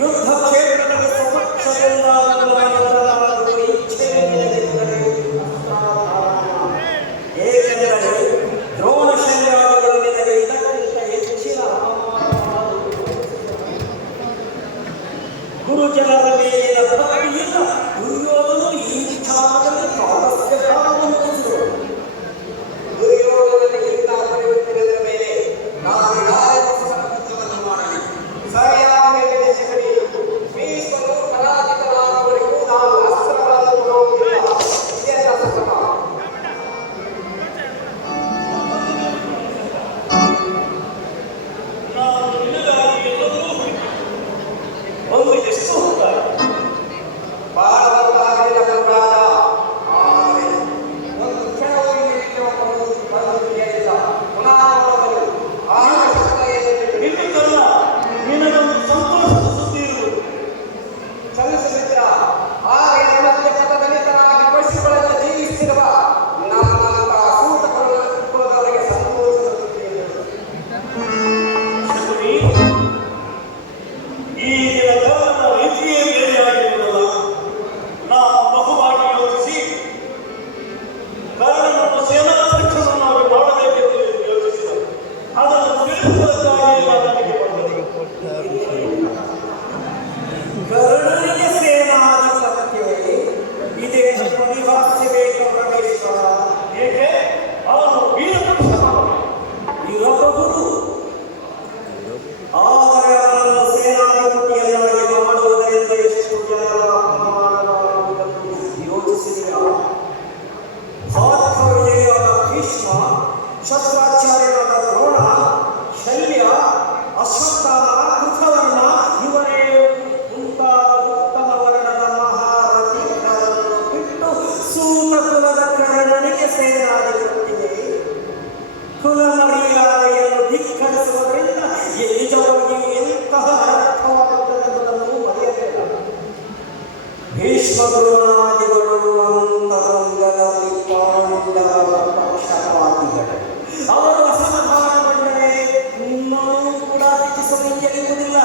ಯುದ್ಧ ಕ್ಷೇತ್ರದಲ್ಲಿ ಸಮಕ್ಷದಿಂದ ಏಕೆಂದರೆ ದ್ರೋಣ ಶಲ್ಯಾದಿಗಳು ನಿನಗೆ ಇದಕ್ಕಿಂತ ಹೆಚ್ಚಿನ ಗುರುಜನರ ಮೇಲಿನ ಭಕ್ತಿಯಿಂದ ದುರ್ಯೋಧನು ಈ ವಿಚಾರದಲ್ಲಿ ಸ್ವಾರಸ್ಯವನ್ನು ವಹಿಸಿದರು. ದುರ್ಯೋಧನನಿಗಿಂತ ಪ್ರಯುಕ್ತಿಗಳ ಮೇಲೆ ನಾನು ಯಾರಿಗೂ ಸಂಬಂಧವನ್ನು ಮಾಡಲಿ. ಸರಿಯಾದ ನಿರ್ದೇಶಕರಿ ಭೀಷ್ಮರು ಪರಾಜಿತರಾದವರಿಗೂ ನಾನು ಅಸ್ತ್ರಗಳನ್ನು ಕೊಡುವುದಿಲ್ಲ. ಇದೆಲ್ಲ ಸತ್ಯ. ಒಂದು ಎಷ್ಟು ಹೋಗ್ತಾರೆ ಬಹಳ ಹೊತ್ತಾಗಲಿಲ್ಲ ಗುರುರಾಜ. ಆದರೆ ಒಂದು ಕ್ಷಣವೂ ಬಂದಿಲ್ಲ. ಪುನಃ ನೋಡಲು ನಿನ್ನಲ್ಲ ನಿನಗೊಂದು ಸಂತೋಷದ ಸುದ್ದಿ ಇರುವುದು. ಚಲಿಸುತ್ತಿದ್ದ ಹಾಗೆ ನಮಗೆ ಪದದಲಿತರಾಗಿ ಪಶುಗಳನ್ನು ಜೀವಿಸಿರುವ ನಮ್ಮಂತಹ ಸೂತ ಕುಲದವರಿಗೆ ಸಂತೋಷದ ಸುದ್ದಿ ಇರುವುದು. ಈ ದಿನದ ರೀತಿಯೇ ಬೇರೆಯಾಗಿರುವುದಲ್ಲ. ನಾವು ಬಹುವಾಗಿ ಯೋಚಿಸಿ ಕರ್ಣನನ್ನು ಸೇನಾಧ್ಯಕ್ಷರನ್ನಾಗಿ ಮಾಡಬೇಕೆಂದು ಯೋಚಿಸಿದರು. ಅದನ್ನು ತಿಳಿಸುವುದಕ್ಕಾಗಿ ನನಗೆ ಬಂದದ್ದು. ಕರ್ಣನಿಗೆ ಸೇನಾಧಿಪತ್ಯವೇ ಇದೇನು ಪರಿಭಾಷೆಬೇಕು ಪರಮೇಶ್ವರ? ಏಕೆ ಅವನು ವೀರಪುರುಷ ಇರಬಹುದು. ಆದರೆ ಅವನನ್ನು ಸೇನಾಧಿಪತಿಯನ್ನಾಗಿ ಮಾಡುವುದರಿಂದ ಎಷ್ಟು ಜನರ ಅಪಮಾನವಾಗುವುದನ್ನು ಯೋಚಿಸಿದೆಯಾ? ಭಾರತವಿಜಯವಾದ ಭೀಷ್ಮ, ಶಸ್ತ್ರಾಚಾರ್ಯರಾದ ದ್ರೋಣ, ಶಲ್ಯ, ಅಶ್ವತ್ಥಾಮ, ಕೃತವರ್ಣ ಇವರೇ ಮುಂತಾದ ಉತ್ತಮ ವರ್ಣದ ಮಹಾರಥಿಗಳನ್ನು ಬಿಟ್ಟು ಸೂತ ಕುಲದ ಕರ್ಣನಿಗೆ ಸೇನಾಧಿಪತ್ಯವೇ? ಕುಲಮರ್ಯಾದೆಯನ್ನು ಧಿಕ್ಕರಿಸುವುದರಿಂದ ನಿಜವಾಗಿಯೂ ಎಂತಹ ಅರ್ಥವಾಗುತ್ತದೆಂಬುದನ್ನು ಮರೆಯಬೇಡ. ಭೀಷ್ಮ ದ್ರೋಣಾದಿಗಳು ಅಂತರಂಗದಲ್ಲಿ ಪಾಂಡವರ ಪಕ್ಷಪಾತಿಗಳು. ಅವರು ಅಸಮಾಧಾನಗೊಂಡರೆ ನಿನ್ನೂ ಕೂಡ ಟೀಕಿಸಲು ಹಿಂಜರಿಯುವುದಿಲ್ಲ.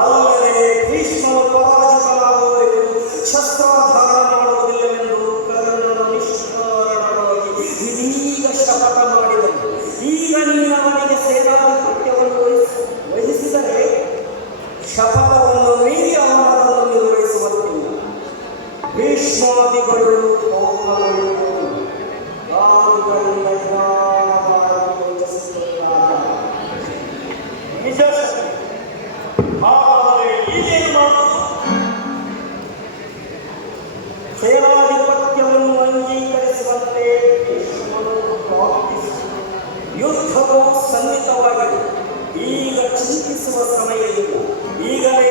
ಅಲ್ಲದೆ ಭೀಷ್ಮರು ಪರಾಜಿತರಾದವರಿಗೂ ಶಸ್ತ್ರಾಧಾರ ಮಾಡುವುದಿಲ್ಲವೆಂದು ಕರ್ಣನ ನಿಷ್ಕಾರಣವಾಗಿ ಇದೀಗ ಶಪಥ ಮಾಡಿದನು. ಈಗ ನೀನು ಅವನಿಗೆ ಸೇನಾಧಿಪತ್ಯವನ್ನು ವಹಿಸಿದರೆ ಶಪಥವನ್ನು ಮೀರಿ ಅವನನ್ನು ನಿರ್ವಹಿಸುವಂತಿಲ್ಲ. ಭೀಷ್ಮಾದಿಗಳು ನಿಜ. ಹಾಗಾದರೆ ಈಗೇನು ಮಾಡುವುದು? ಸೇನಾಧಿಪತ್ಯವನ್ನು ಅಂಗೀಕರಿಸುವಂತೆ ಯುದ್ಧವು ಸನ್ನಿಹಿತವಾಗಿದೆ. ಈಗ ಚಿಂತಿಸುವ ಸಮಯ ಇಲ್ಲ. ಈಗಲೇ